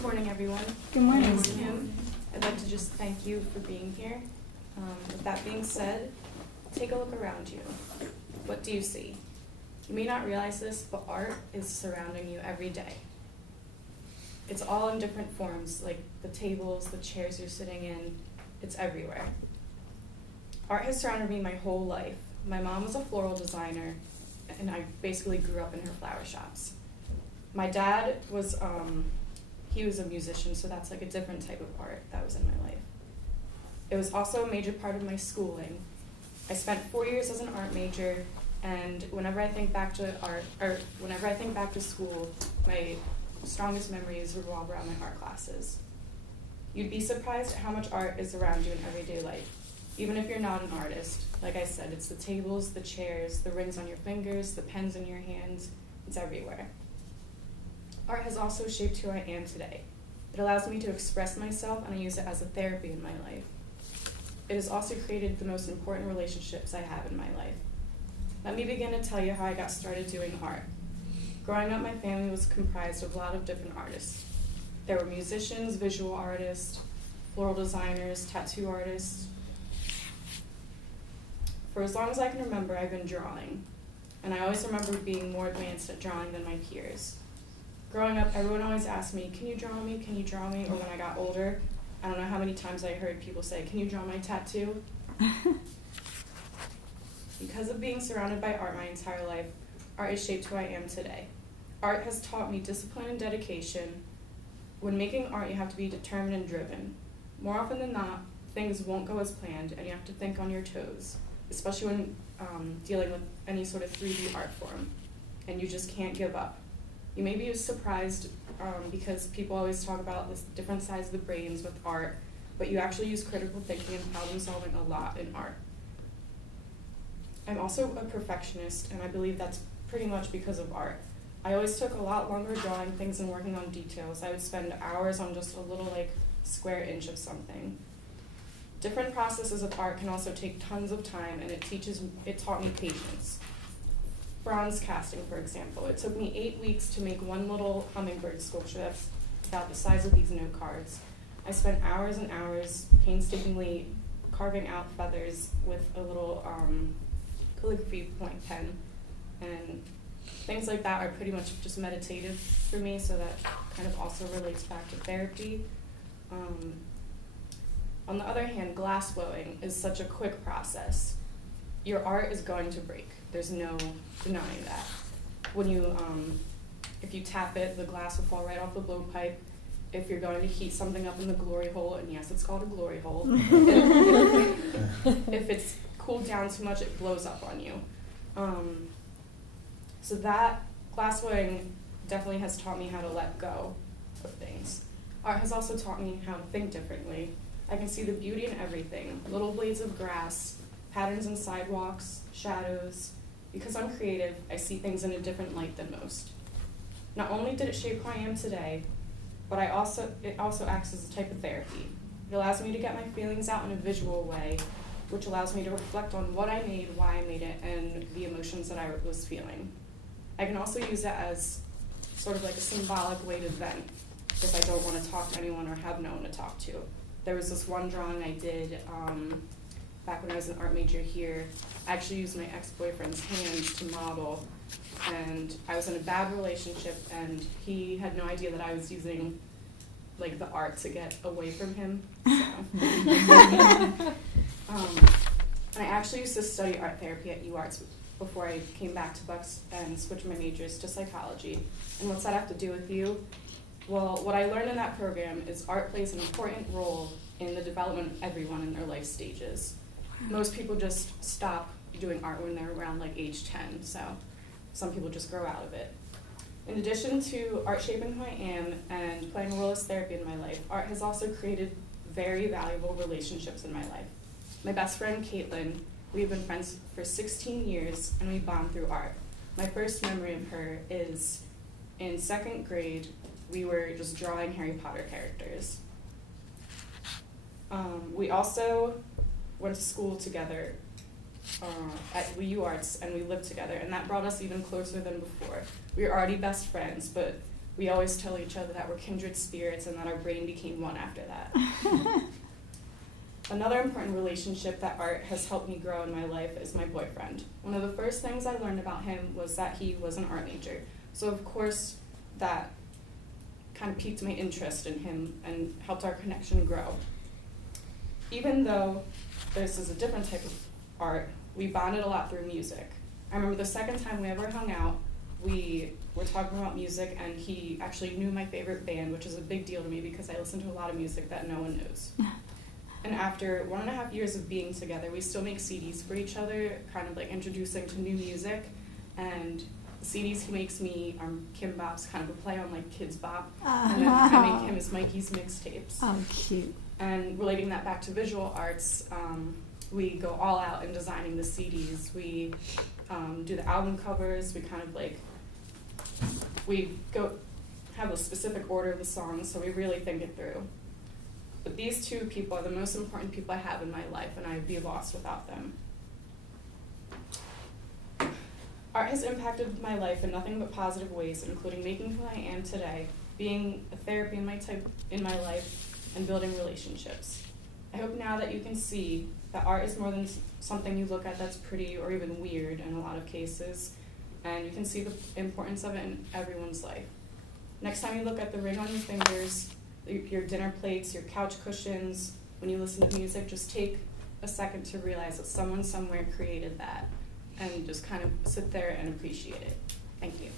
Good morning, everyone. Good morning. My name is Kim. I'd like to just thank you for being here. With that being said, take a look around you. What do you see? You may not realize this, but art is surrounding you every day. It's all in different forms, like the tables, the chairs you're sitting in. It's everywhere. Art has surrounded me my whole life. My mom was a floral designer, and I basically grew up in her flower shops. My dad was, he was a musician, so that's like a different type of art that was in my life. It was also a major part of my schooling. I spent 4 years as an art major, and whenever I think back to art, or whenever I think back to school, my strongest memories revolve around my art classes. You'd be surprised at how much art is around you in everyday life, even if you're not an artist. Like I said, it's the tables, the chairs, the rings on your fingers, the pens in your hands. It's everywhere. Art has also shaped who I am today. It allows me to express myself, and I use it as a therapy in my life. It has also created the most important relationships I have in my life. Let me begin to tell you how I got started doing art. Growing up, my family was comprised of a lot of different artists. There were musicians, visual artists, floral designers, tattoo artists. For as long as I can remember, I've been drawing, and I always remember being more advanced at drawing than my peers. Growing up, everyone always asked me, "Can you draw me? Can you draw me?" Or when I got older, I don't know how many times I heard people say, "Can you draw my tattoo?" Because of being surrounded by art my entire life, art has shaped who I am today. Art has taught me discipline and dedication. When making art, you have to be determined and driven. More often than not, things won't go as planned, and you have to think on your toes, especially when dealing with any sort of 3D art form, and you just can't give up. You may be surprised because people always talk about this different sides of the brains with art, but you actually use critical thinking and problem solving a lot in art. I'm also a perfectionist, and I believe that's pretty much because of art. I always took a lot longer drawing things and working on details. I would spend hours on just a little square inch of something. Different processes of art can also take tons of time, and it taught me patience. Bronze casting, for example. It took me 8 weeks to make one little hummingbird sculpture that's about the size of these note cards. I spent hours and hours painstakingly carving out feathers with a little calligraphy point pen, and things like that are pretty much just meditative for me, so that kind of also relates back to therapy. On the other hand, glass blowing is such a quick process. Your art is going to break. There's no denying that. When you, if you tap it, the glass will fall right off the blowpipe. If you're going to heat something up in the glory hole, and yes, it's called a glory hole, if it's cooled down too much, it blows up on you. So that glass blowing definitely has taught me how to let go of things. Art has also taught me how to think differently. I can see the beauty in everything, little blades of grass, patterns in sidewalks, shadows. Because I'm creative, I see things in a different light than most. Not only did it shape who I am today, but it also acts as a type of therapy. It allows me to get my feelings out in a visual way, which allows me to reflect on what I made, why I made it, and the emotions that I was feeling. I can also use it as sort of like a symbolic way to vent if I don't want to talk to anyone or have no one to talk to. There was this one drawing I did back when I was an art major here. I actually used my ex-boyfriend's hands to model, and I was in a bad relationship, and he had no idea that I was using the art to get away from him. So. I actually used to study art therapy at UArts before I came back to Bucks and switched my majors to psychology. And what's that have to do with you? Well, what I learned in that program is art plays an important role in the development of everyone in their life stages. Most people just stop doing art when they're around age 10, so some people just grow out of it. In addition to art shaping who I am and playing a role as therapy in my life, art has also created very valuable relationships in my life. My best friend, Caitlin, we've been friends for 16 years, and we bond through art. My first memory of her is in 2nd grade. We were just drawing Harry Potter characters. We also went to school together at UArts, and we lived together, and that brought us even closer than before. We were already best friends, but we always tell each other that we're kindred spirits and that our brain became one after that. Another important relationship that art has helped me grow in my life is my boyfriend. One of the first things I learned about him was that he was an art major. So of course that kind of piqued my interest in him and helped our connection grow. Even though this is a different type of art, we bonded a lot through music. I remember the second time we ever hung out, we were talking about music, and he actually knew my favorite band, which is a big deal to me because I listen to a lot of music that no one knows. And after 1.5 years of being together, we still make CDs for each other, kind of like introducing to new music. And the CDs he makes me are Kim Bops, kind of a play on like Kids Bop. And then I make him his Mikey's mixtapes. Oh, cute. And relating that back to visual arts, we go all out in designing the CDs. We do the album covers. We kind of like, we go have a specific order of the songs, so we really think it through. But these two people are the most important people I have in my life, and I'd be lost without them. Art has impacted my life in nothing but positive ways, including making who I am today, being a therapy in my life, and building relationships. I hope now that you can see that art is more than something you look at that's pretty or even weird in a lot of cases, and you can see the importance of it in everyone's life. Next time you look at the ring on your fingers, your dinner plates, your couch cushions, when you listen to music, just take a second to realize that someone somewhere created that, and just kind of sit there and appreciate it. Thank you.